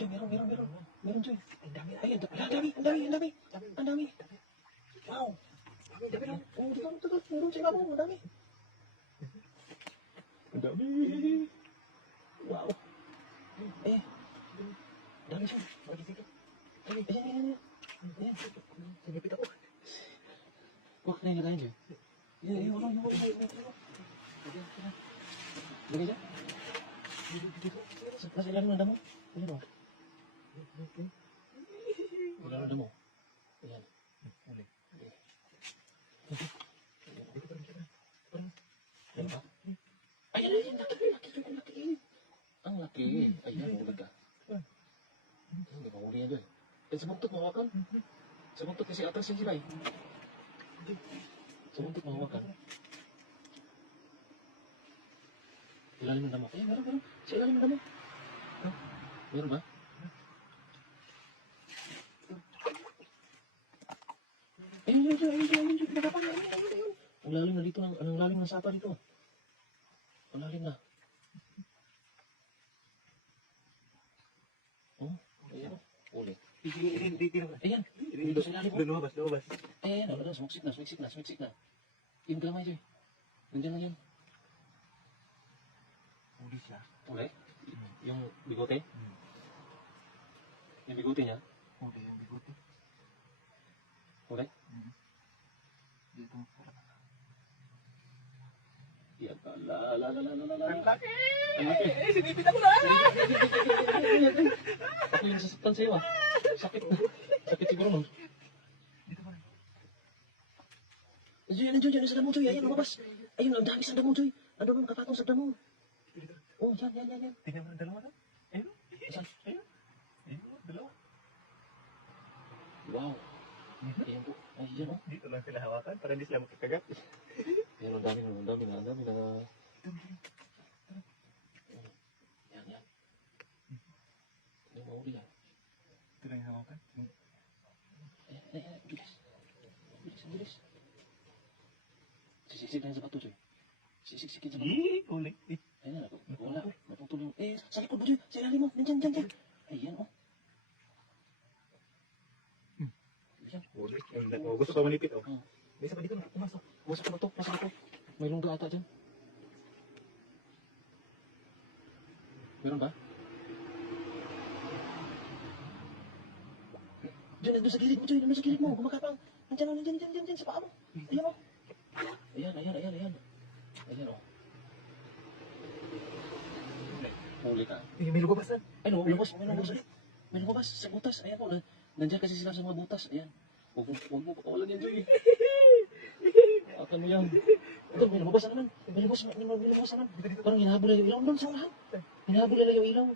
Joy, meron. Meron, Joy. Ang dami. Ay, ang dami. Wow. Oh, dito. Meron sa ibabaw, ang dami. Ang dami. Wow. Eh, dami siya. Ayan. Sinipit ako. Wag na yung lagayan, Joy. Yung lagay dyan. Nasa ilalim ng damo. Ayan o. Ilalim ng damo. Ayan. Ayan ba? Ayan. Laki. Ang laki. Ayan, ulag ka. Hindi pa huli yan, Joy. Sa buntot, mahawakan. Sa buntot kasi atas yung sila eh. Sa buntot, mahawakan. Ilalim ng damo. Ayan, meron. Sa ilalim ng damo. Meron ba? Ayun. Nagapang. Ang lalim na dito. Ang lalim ng sapa dito. Ang lalim na. Oh, ayan. Uli. Ayan. Dito sa ilalim. Lumabas. Ayan. Sumiksik na. Yung gamay, Joy. Nandiyan na yan. Uli siya. Uli? Yung bigote? Yung bigote niya? Uli yung bigote. Uli? Dito mo pala. Yan pala. Ang laki! Ang laki. Sinipit ako na! Ako yung nasasaktan sa'yo ah. Sakit siguro nun. Dito pa rin. Diyan sa damo, Joy. Ayan, lumabas. Ayun, ang dami sa damo, Joy. Ano nung kakatong sa damo? Oh, yan. Tingnan mo ang dalawa na. Ayun. Saan? Ayun, dalawa. Wow. Ayan po. Ayan oh. Dito lang sila hawakan para hindi sila magkakagat. Ayan, ang dami na. Yan. Hindi mahuli yan. Ito lang yung hawakan. Ayan. Bilis. Sisik na yan sa bato, Joy. Sisikin sa bato. Uli. Ayan na, wala. Naputol yung... sa likod mo, Joy. Sa ilalim mo. Nandiyan. Ayan, oh. Ayan. Uli. Gusto pa manipit, oh. Hmm. May isa pa dito na. Pumasok. Nasa bato. May lungga ata dyan. Meron ba? Diyan, nandun sa gilid mo, Joy. Nandun sa gilid mo. Gumakapang. Nandiyan, sa paa mo. Ayan, oh. Ayan. Ayan, oh. Huli ka. May lugabasan. Ay, no, may lumabas sa butas. Ayan po, nandiyan kasi sila sa mga butas. Ayan. Huwag mo pakawalan yan, Joy. Akan mo yan. Ito, may lumabas na naman. May lumabas na naman. Parang hinahabol na yung ilaw. Doon sa unahan. Hinahabol na yung ilaw.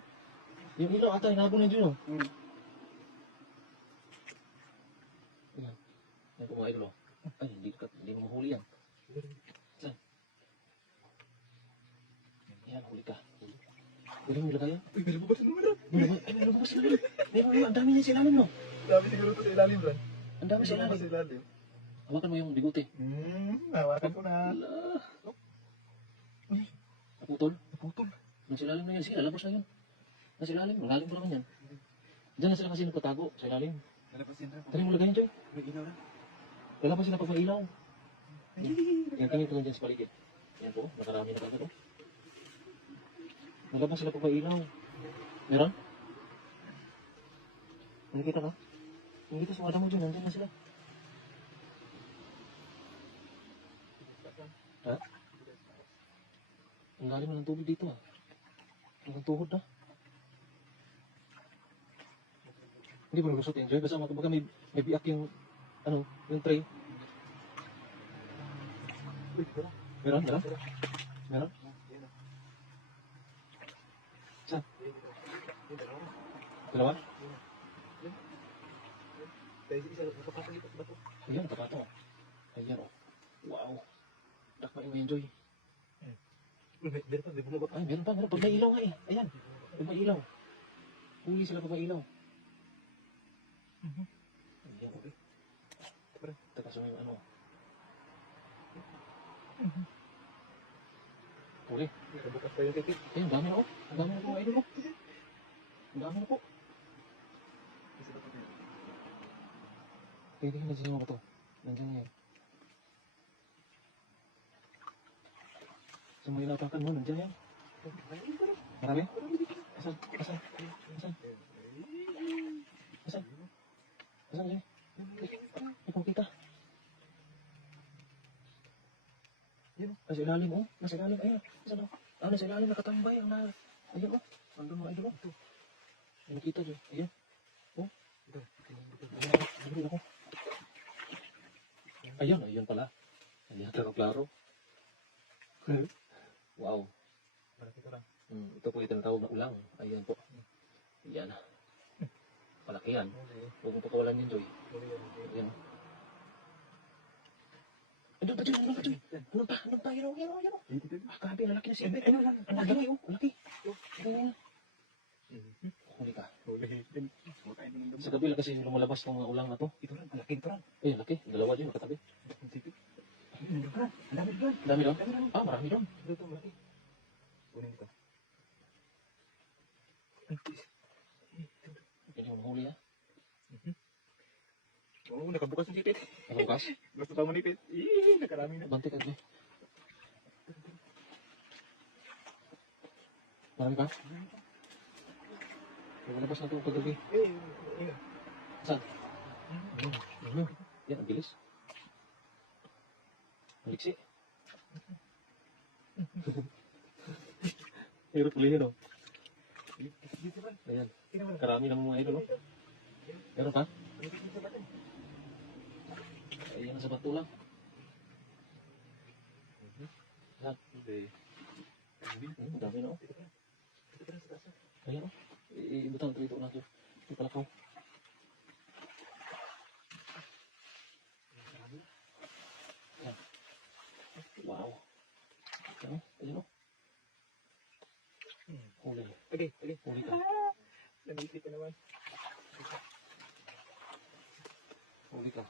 Yung ilaw ata, hinahabol na yun, oh. Ayan. Ayan po mga idol, oh. Ay, hindi mo mahuli yan. Saan? Ayan, huli ka. Pwede mo ilagay yan? Uy, may lugabasan naman, Ron. May lumabas na naman. Ang dami niya sa ilalim, no? Dami siguro ito sa ilalim, Ron. Ang dami sa Lumabas ilalim. sa ilalim. Hawakan mo yung bigote. Hawakan ko na. Ala. Naputol. Naputol. Nasa ilalim na yan. Sige, lalabas na yun. Nasa ilalim. Malalim pa naman yan. Diyan na sila kasi nagtatago sa ilalim. Lalabas yan, Ron. Dali mo lagay yan, Joy. May ilaw, Ron. Lalabas sila pag may ilaw. Yan, tingin ko lang dyan sa paligid. Yan po, nakarami na kagad, oh. Lalabas sila pag may ilaw. Meron? Nakikita ka? Nakikita sa mga damo dyan. Nandyan na sila. Ha? Ang lalim na ng tubig dito, ah. Ang tuhod na. Hindi mo nagusot, enjoy. Basta baka may biak yung, yung tray. Meron? Meron? Saan? Dalawa? Ayan, kapato. Ayan, oh. Wow. Dakma yung enjoy. Ay, meron pa. Pag may ilaw nga eh. Ayan. Pag may ilaw. Huli sila pag may ilaw. Ayan, okay. Teka, so yung ano. Huli. Bukas pa yung titik. Ayan, dami na oh. Ang dami na po mga idol oh. Ang dami na po. Pwede ka nagsisimula ko to. Nandiyan nga eh. Sa mga inapakan mo, nandiyan yan. Marami? Asan? Asan? Asan? Asan? Asan yan? Hindi ko kita. Nasa ilalim, oh. Nasa ilalim, ayun. Asan, oh. Ah, nasa ilalim, nakatambay. Ang na... Ayun, oh. Nandun mga idol, oh. Hindi nakita dyan. Ayan. Oh. Ayan ako. Ayun, ayun pala. Ayan, klaro-klaro. Wow. Malaki ko lang. Ito po itinatawag na ulang. Ayan po. Ayan. Malaki yan. Huwag mong pakawalan yan, Joy. Ayan. Ano ba, Joy? Ano ba, Joy? Ano pa? Ano pa? Yan, yan, yan. Ah, grabe, ang laki na siya. Ano lang? Ang laki, oh. Ang laki. Ayan. Huli ka. Sa gabi lang kasi lumalabas ng mga ulang na to. Ito lang, malaking ito lang. Ayun, laki. Dalawa dyan, nakatabi. Ang dami doon. Ang dami doon? Ah, marami doon. Ito, malaki. Kunin ito. Pwede mo mahuli, ah. Oo, nakabukas ng sipit. Nakabukas? Gusto pa manipit. Nakarami na. Bantik ka, Joy. Marami pa? Lumalabas na ito kagabi. Ingat. Saan? Yan, ang bilis. Maliksi. Hirap ulihin, oh. Ayan. Karami ng mga idol, oh. Meron pa? Ayan, sa bato lang. Saan? Ang dami na, oh. Ayan, oh. Ibutang ito natin. Ito pala ko. Ayan. Wow. Ayan, ayan, oh. Huli. Okay. Huli ka. Nanipit ka naman. Huli ka.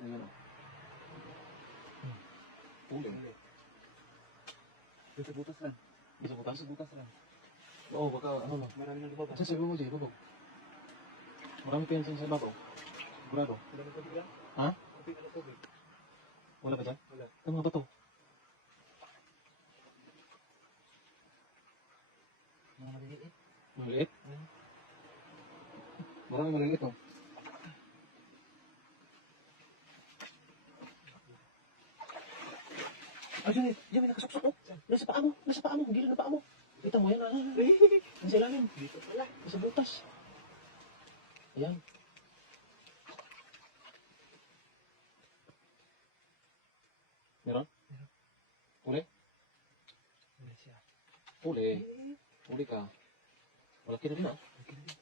Ayan, oh. Huli. Dito butas lang. Bisa butas? Butas lang. Oo, baka ano lang. Marami nang lumabas. Saan sabi mo, Jay? Babog. Marami pa yan sa babaw. Sigurado. Wala na tubig lang? Ha? Tubig na tubig. Wala ba dyan? Wala. Ang mga bato. Mga maliliit. Maliliit? Marami maliliit, oh. Ay, yan, may nakasuksok, oh. Nasa paa mo, gilid na paa mo. Kita mo yan, ah. Nasa ilalim. Dito pala. Nasa butas. Ayan. Meron? Huli? Wala siya. Huli. Huli ka. Malaki na rin, ah. Okay na din.